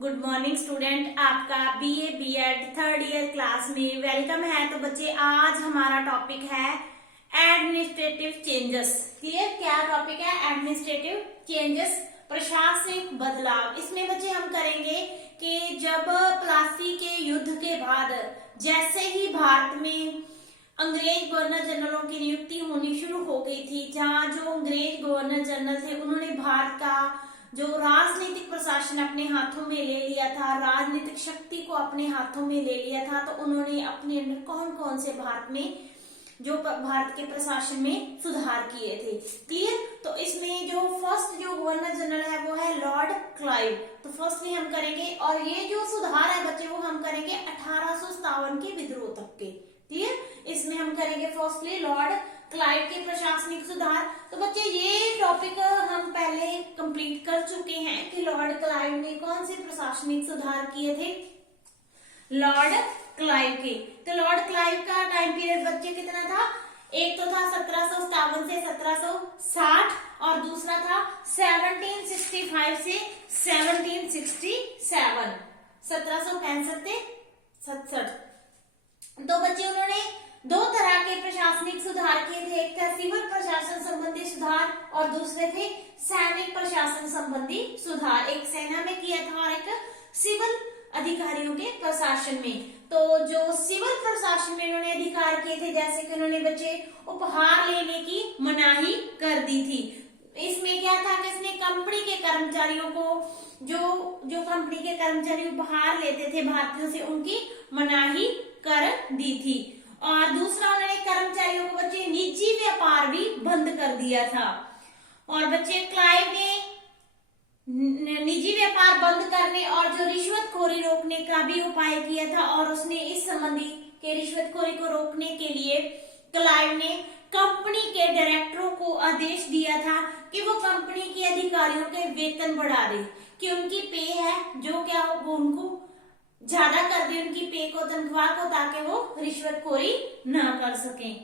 Good morning student, आपका BA BEd third year class में welcome है। तो बच्चे आज हमारा टॉपिक है एडमिनिस्ट्रेटिव चेंजेस। क्लियर? क्या टॉपिक है? एडमिनिस्ट्रेटिव चेंजेस, प्रशासनिक बदलाव। इसमें बच्चे हम करेंगे कि जब प्लासी के युद्ध के बाद जैसे ही भारत में अंग्रेज गवर्नर जनरलों की नियुक्ति होनी शुरू हो गई थी, जहां जो अंग्रेज गवर्नर जनरल थे उन्होंने भारत का जो राजनीतिक प्रशासन अपने हाथों में ले लिया था, राजनीतिक शक्ति को अपने हाथों में ले लिया था, तो उन्होंने अपने अंदर कौन कौन से भारत में जो भारत के प्रशासन में सुधार किए थे। क्लियर? तो इसमें जो फर्स्ट जो गवर्नर जनरल है वो है लॉर्ड क्लाइव। तो फर्स्टली हम करेंगे, और ये जो सुधार है बच्चे वो हम करेंगे 1857 के विद्रोह तक के। क्लियर? इसमें हम करेंगे फर्स्टली लॉर्ड क्लाइव के प्रशासनिक सुधार। तो बच्चे ये टॉपिक हम पहले कंप्लीट कर चुके हैं कि लॉर्ड क्लाइव ने कौन से प्रशासनिक सुधार किए थे, लॉर्ड क्लाइव के। तो लॉर्ड क्लाइव का टाइम पीरियड बच्चे कितना था? एक तो था 1757 से 1760 और दूसरा था 1765 से 1767, 1765 से 67। तो बच्चे उन्होंने दो तरह के प्रशासनिक सुधार किए थे, एक था सिविल प्रशासन संबंधी सुधार और दूसरे थे सैनिक प्रशासन संबंधी सुधार। एक सेना में किया था और एक सिविल अधिकारियों के प्रशासन में। तो जो सिविल प्रशासन में उन्होंने अधिकार किए थे, जैसे कि उन्होंने बच्चे उपहार लेने की मनाही कर दी थी। इसमें क्या था कि इसने कंपनी के कर्मचारियों को जो कंपनी के कर्मचारी उपहार लेते थे भारतीयों से, उनकी मनाही कर दी थी। और दूसरा, उन्होंने कर्मचारियों को बच्चे निजी व्यापार भी बंद कर दिया था। और बच्चे क्लाइव ने निजी व्यापार बंद करने और जो रिश्वतखोरी रोकने का भी उपाय किया था, और उसने इस संबंधी के रिश्वतखोरी को रोकने के लिए क्लाइव ने कंपनी के डायरेक्टरों को आदेश दिया था कि वो कंपनी के अधिकारियों के वेतन बढ़ा दे, कि उनकी पे है जो क्या वो उनको ज्यादा कर दे, उनकी पे को, तनख्वाह को, ताकि वो रिश्वतखोरी ना कर सकें।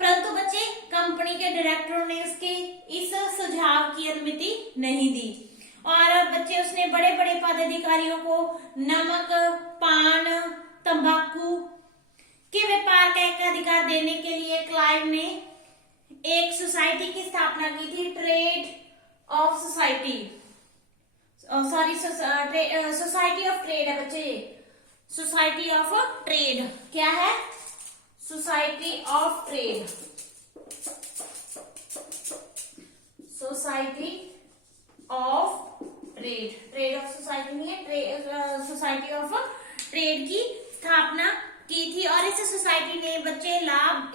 परंतु बच्चे कंपनी के डायरेक्टरों ने उसके इस सुझाव की अनुमति नहीं दी। और बच्चे उसने बड़े बड़े पदाधिकारियों को नमक, पान, तंबाकू के व्यापार का एक अधिकार देने के लिए क्लाइव ने एक सोसाइटी की स्थापना की थी, trade off society, society of trade है बच्चे, सोसाइटी ऑफ ट्रेड। क्या है? Society of trade, society of trade, trade off society नहीं है, सोसाइटी ऑफ ट्रेड की स्थापना की थी। और इस सोसाइटी ने बच्चे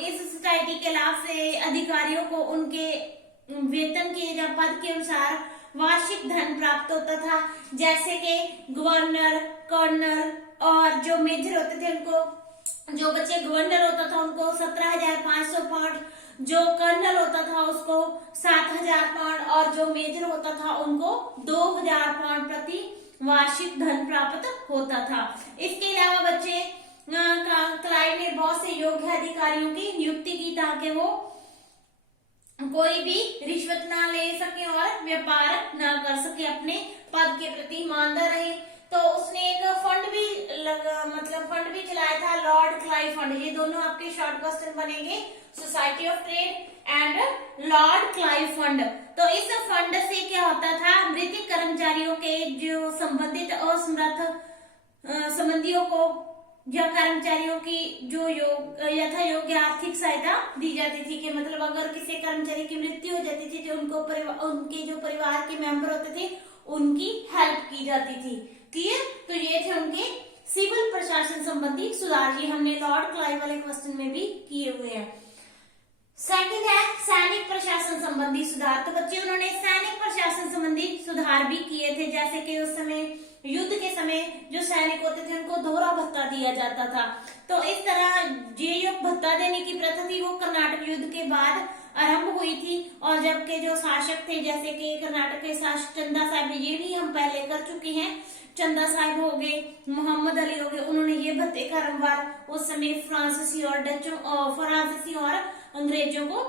इस सोसाइटी के लाभ से अधिकारियों को उनके वेतन के या पद के अनुसार वार्षिक धन प्राप्त होता था। जैसे कि गवर्नर, कर्नल और जो मेजर होते थे उनको, जो बच्चे गवर्नर होता था उनको 17,500 पाउंड, जो कर्नल होता था उसको 7,000 पाउंड और जो मेजर होता था उनको 2,000 पाउंड प्रति वार्षिक धन प्राप्त होता था। इसके अलावा बच्चे क्लाइव ने बहुत से योग्य अधिकारियों की नियुक्ति की ताकि वो कोई भी रिश्वत ना ले सके और व्यापार ना कर सके, अपने पद के प्रति ईमानदार रहे। तो उसने एक फंड भी चलाया था, लॉर्ड क्लाइव फंड। ये दोनों आपके शॉर्ट क्वेश्चन बनेंगे, society of trade and Lord Clive fund. तो इस फंड से क्या होता था, मृत कर्मचारियों के जो संबंधित असमर्थ संबंधियों को या कर्मचारियों की जो यथा योग्य आर्थिक सहायता दी जाती थी। कि मतलब अगर किसी कर्मचारी की मृत्यु हो जाती थी तो उनके जो परिवार के मेंबर होते थे उनकी हेल्प की जाती थी। क्लियर? तो ये थे उनके सिविल प्रशासन संबंधी सुधार। ये हमने लॉर्ड क्लाइव वाले क्वेश्चन में भी किए हुए हैं। सेकंड है सैनिक प्रशासन संबंधी सुधार। तो बच्चे उन्होंने सैनिक प्रशासन संबंधी सुधार भी किए थे। जैसे कि उस समय युद्ध के समय जो सैनिक होते थे उनको दोहरा भत्ता दिया जाता था। तो इस तरह ये जो भत्ता देने की प्रथा थी वो कर्नाटक युद्ध के बाद आरंभ हुई थी। और जबकि जो शासक थे, जैसे कि कर्नाटक के शासक चंदा साहब, ये भी हम पहले कर चुके हैं, चंदा साहब हो गए, मोहम्मद अली हो गए, उन्होंने ये भत्ते बारंबार उस समय फ्रांसीसी और अंग्रेजों को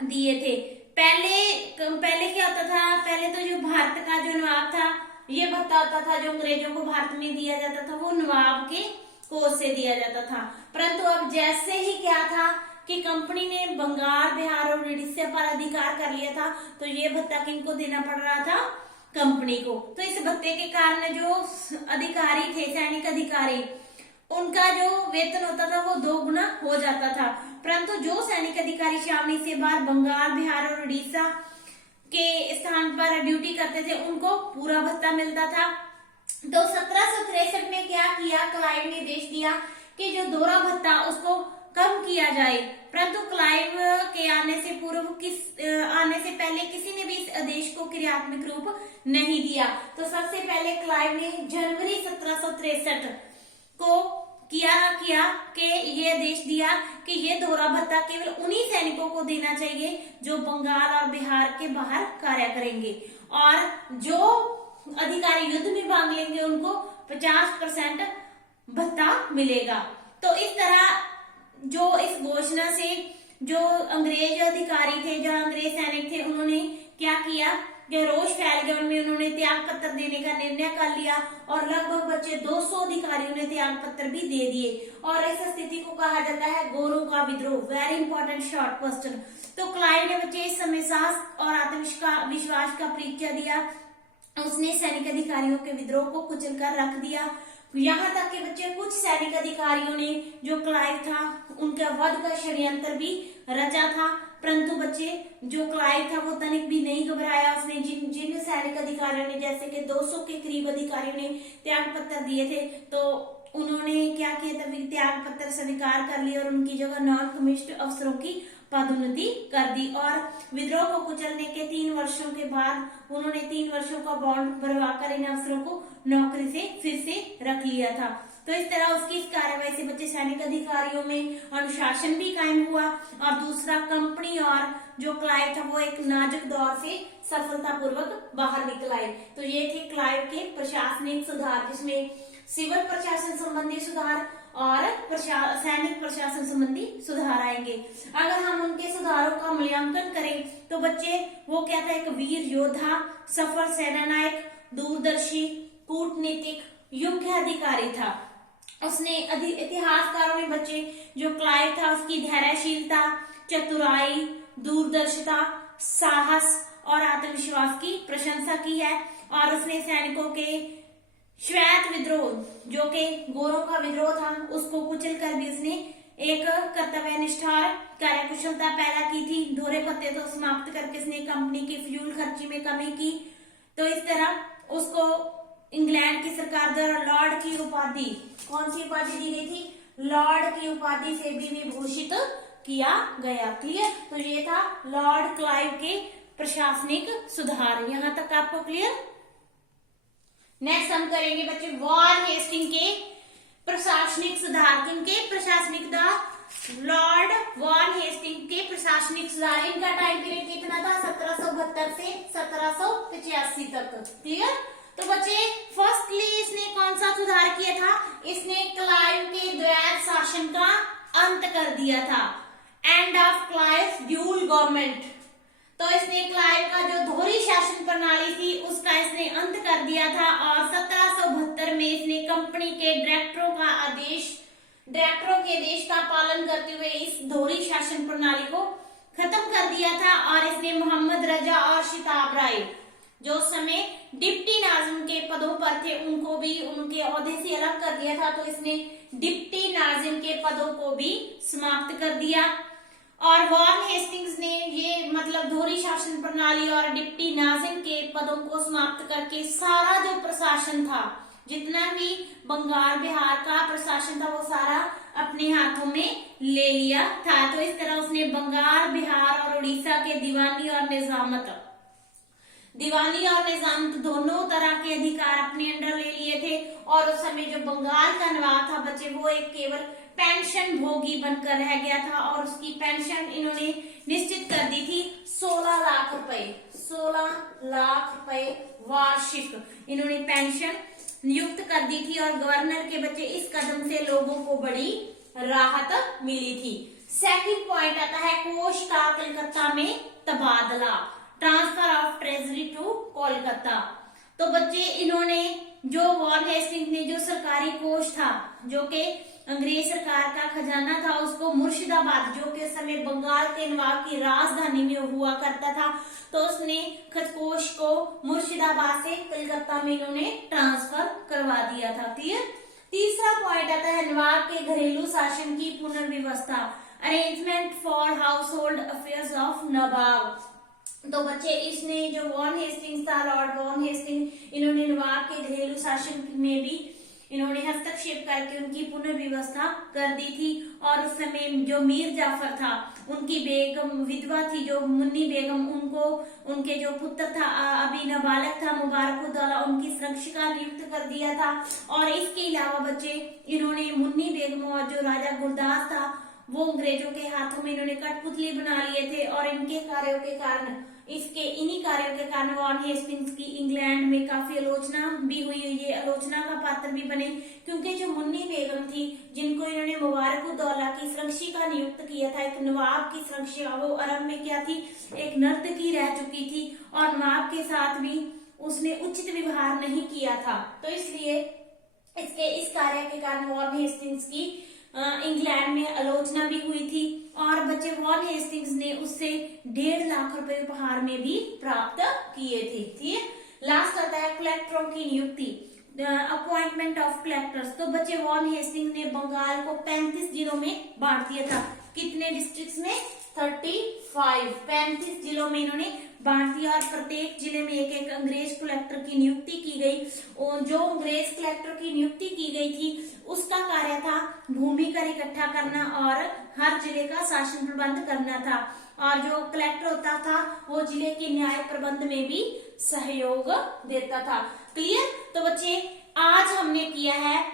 दिए थे। पहले क्या होता था, पहले तो जो भारत का जो नवाब था ये भत्ता होता था जो अंग्रेजों को भारत में दिया जाता था, वो नवाब के कोष से दिया जाता था। परंतु अब जैसे ही क्या था कि कंपनी ने बंगाल, बिहार और उड़ीसा पर अधिकार कर लिया था, तो ये भत्ता किनको देना पड़ रहा था? कंपनी को। तो इस भत्ते के कारण जो अधिकारी थे, सैनिक अधिकारी, उनका जो वेतन होता था वो 2 गुना हो जाता था। परंतु जो सैनिक अधिकारी छावनी से बाहर बंगाल, बिहार और उड़ीसा के स्थान पर ड्यूटी करते थे, उनको पूरा भत्ता मिलता था। तो 1763 में क्या किया, क्लाइव ने देश दिया कि जो दोहरा भत्ता उसको कम किया जाए। परंतु क्लाइव के आने से पहले किसी ने भी इस आदेश को क्रियात्मक रूप नहीं दिया। तो सबसे पहले क्लाइव ने जनवरी 1763 को किया कि ये आदेश दिया कि ये दोहरा भत्ता केवल उन्हीं सैनिकों को देना चाहिए जो बंगाल और बिहार के बाहर कार्य करेंगे, और जो अधिकारी युद्ध में भाग लेंगे उनको 50% भत्ता मिलेगा। तो इस तरह जो इस घोषणा से जो अंग्रेज अधिकारी थे, जो अंग्रेज सैनिक थे, उन्होंने क्या किया कि रोष फैल गया उनमें, उन्होंने त्याग पत्र देने का निर्णय कर लिया और लगभग बच्चे 200 अधिकारियों ने त्याग पत्र भी दे दिए। और इस स्थिति को कहा जाता है गोरों का विद्रोह। Very important short question. तो क्लाइव ने बच्चे इस समय साहस और आत्मविश्वास का परिचय दिया। उसने सैनिक अधिकारियों के विद्रोह को कुचल कर रख दिया। यहाँ तक के बच्चे कुछ सैनिक अधिकारियों ने जो क्लाइव था उनका वध का षड्यंत्र भी रचा था, परंतु बच्चे जो क्लाइव था वो तनिक भी नहीं घबराया। उसने जिन सैनिक अधिकारियों ने, जैसे कि 200 के करीब अधिकारियों ने त्याग पत्र दिए थे, तो उन्होंने क्या किया, तभी त्याग पत्र स्वीकार कर लिया और उनकी जगह नॉन कमिश्ड अफसरों की पदोन्नति कर दी। और विद्रोह को कुचलने के 3 वर्षों के बाद उन्होंने 3 वर्षों का बॉन्ड भरवाकर इन अफसरों को नौकरी से फिर से रख लिया था। तो इस तरह उसकी इस कार्रवाई से बच्चे सैनिक अधिकारियों में अनुशासन भी कायम हुआ, और दूसरा कंपनी और जो क्लाइव था वो एक नाजुक दौर से सफलतापूर्वक बाहर निकल आए। तो ये थे क्लाइव के प्रशासनिक सुधार, जिसमें सिविल प्रशासन संबंधी सुधार और सैनिक प्रशासन संबंधी सुधार आएंगे। अगर हम उनके सुधारों का मूल्यांकन करें तो बच्चे वो क्या था, एक वीर योद्धा, सफल सेनानायक, दूरदर्शी, कूटनीतिक, योग्य अधिकारी था। उसने इतिहासकारों ने बच्चे जो क्लाइव था उसकी धैर्यशीलता, चतुराई, दूरदर्शिता, साहस और आत्मविश्वास की प्रशंसा की है। और उसने सैनिकों के श्वेत विद्रोह, जो कि गोरों का विद्रोह था, उसको कुचल कर भी उसने एक कर्तव्यनिष्ठा कार्यकुशलता पैदा की थी। दोहरे भत्ते तो समाप्त करके उसने कंपनी की फ्यूल खर्ची में कमी की। तो इस तरह उसको इंग्लैंड की सरकार द्वारा लॉर्ड की उपाधि, कौन सी उपाधि दी गई थी, लॉर्ड की उपाधि से भी विभूषित किया गया। क्लियर। तो ये था लॉर्ड क्लाइव के प्रशासनिक सुधार। यहां तक आपको क्लियर। नेक्स्ट हम करेंगे बच्चे वॉर हेस्टिंग के प्रशासनिक सुधार। किनके प्रशासनिक? लॉर्ड वॉर हेस्टिंग के प्रशासनिक सुधार। इनका टाइम पीरियड कितना था? 1772 से 1785 तक। क्लियर। तो बच्चे फर्स्टली इसने कौन सा सुधार किया था? इसने क्लाइव के द्वैध शासन का अंत कर दिया था। End of Clive dual government. तो इसने क्लाइव का जो दोहरी शासन प्रणाली थी उसका इसने अंत कर दिया था। और 1772 में इसने कंपनी के डायरेक्टरों के आदेश का पालन करते हुए इस दोहरी शासन प्रणाली को खत्म कर दिया था। और इसने मोहम्मद रजा और शिताब राय, जो उस समय डिप्टी नाजिम के पदों पर थे, उनको भी उनके ओहदे से अलग कर दिया था। तो इसने डिप्टी नाजिम के पदों को भी समाप्त कर दिया। और वॉर हेस्टिंग्स ने ये मतलब दोहरी शासन प्रणाली और डिप्टी नाजिम के पदों को समाप्त करके सारा जो प्रशासन था, जितना भी बंगाल बिहार का प्रशासन था, वो सारा अपने हाथों में ले लिया था। तो इस तरह उसने बंगाल, बिहार और उड़ीसा के दीवानी और निजामत दोनों तरह के अधिकार अपने अंडर ले लिए थे। और उस समय जो बंगाल का नवाब था बच्चे, वो एक केवल पेंशन भोगी बनकर रह गया था। और उसकी पेंशन इन्होंने निश्चित कर दी थी 16 लाख रुपए, 16 लाख रुपए वार्षिक इन्होंने पेंशन नियुक्त कर दी थी। और गवर्नर के बच्चे इस कदम से लोगों को बड़ी राहत मिली थी। सेकंड पॉइंट आता है कोष का कलकत्ता में तबादला, transfer of treasury to Kolkata. तो बच्चे इन्होंने जो वॉन हेस्टिंग्स ने जो सरकारी कोष था, जो कि अंग्रेज सरकार का खजाना था, उसको मुर्शिदाबाद, जो कि उस समय बंगाल के नवाब की राजधानी में हुआ करता था, तो उसने खजकोश को मुर्शिदाबाद से कलकत्ता में इन्होंने ट्रांसफर करवा दिया था। क्लियर। तीसरा पॉइंट आता है नवाब के घरेलू शासन की पुनर्व्यवस्था, arrangement for household affairs of nawab. तो बच्चे इसने जो वॉन हेस्टिंग्स था, लॉर्ड वॉन हेस्टिंग, इन्होंने नवाब के घरेलू शासन में भी इन्होंने हस्तक्षेप करके उनकी पुनर्व्यवस्था कर दी थी। और उस समय जो मीर जाफर था, उनकी बेगम विधवा थी जो मुन्नी बेगम, उनको उनके जो पुत्र था अभी नाबालग था मुबारकुद्दौला, उनकी संरक्षिका नियुक्त कर दिया था। और इसके अलावा बच्चे इन्होंने मुन्नी बेगम और जो राजा गुरदास था वो अंग्रेजों के हाथों में इन्होंने कठपुतली बना लिए थे। और इनके कार्यों के कारण, इन्हीं कार्यों के कारण वॉन हेस्टिंग्स की इंग्लैंड में काफी आलोचना भी हुई। ये आलोचना का पात्र भी बने, क्योंकि जो मुन्नी बेगम थी, जिनको इन्होंने मुबारकुद्दौला की संरक्षिका नियुक्त किया था, एक नवाब की संरक्षिका, वो अरब में क्या थी, एक नर्तकी रह चुकी थी और नवाब के साथ भी उसने उचित व्यवहार नहीं किया था। तो इसलिए इस कार्य के कारण वॉन हेस्टिंग्स की इंग्लैंड में आलोचना भी हुई थी। और बच्चे वॉन हेस्टिंग्स ने उससे 1.5 लाख रुपए उपहार में भी प्राप्त किए थे। ठीक है। लास्ट आता है कलेक्टरों की नियुक्ति, अपॉइंटमेंट ऑफ कलेक्टर्स। तो बच्चे वॉन हेस्टिंग्स ने बंगाल को 35 जिलों में बांट दिया था। कितने डिस्ट्रिक्ट्स में? 35 जिलों में इन्होंने बांट दिया और प्रत्येक जिले में एक एक अंग्रेज कलेक्टर की नियुक्ति की गई। और जो अंग्रेज कलेक्टर की नियुक्ति की गई थी उसका कार्य था भूमि कर इकट्ठा करना और हर जिले का शासन प्रबंध करना था। और जो कलेक्टर होता था वो जिले के न्याय प्रबंध में भी सहयोग देता था। क्लियर। तो बच्चे आज हमने किया है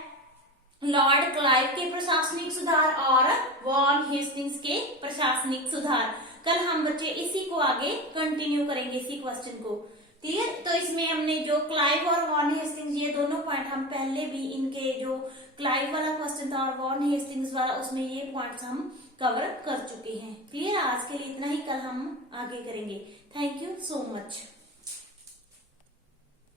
लॉर्ड क्लाइव के प्रशासनिक सुधार और वॉन हेस्टिंग्स के प्रशासनिक सुधार। कल हम बच्चे इसी को आगे कंटिन्यू करेंगे, इसी क्वेश्चन को। क्लियर। तो इसमें हमने जो क्लाइव और वॉन हेस्टिंग्स, ये दोनों पॉइंट हम पहले भी, इनके जो क्लाइव वाला क्वेश्चन था और वॉन हेस्टिंग्स वाला, उसमें ये पॉइंट्स हम कवर कर चुके हैं। क्लियर। आज के लिए इतना ही, कल हम आगे करेंगे। Thank you so much.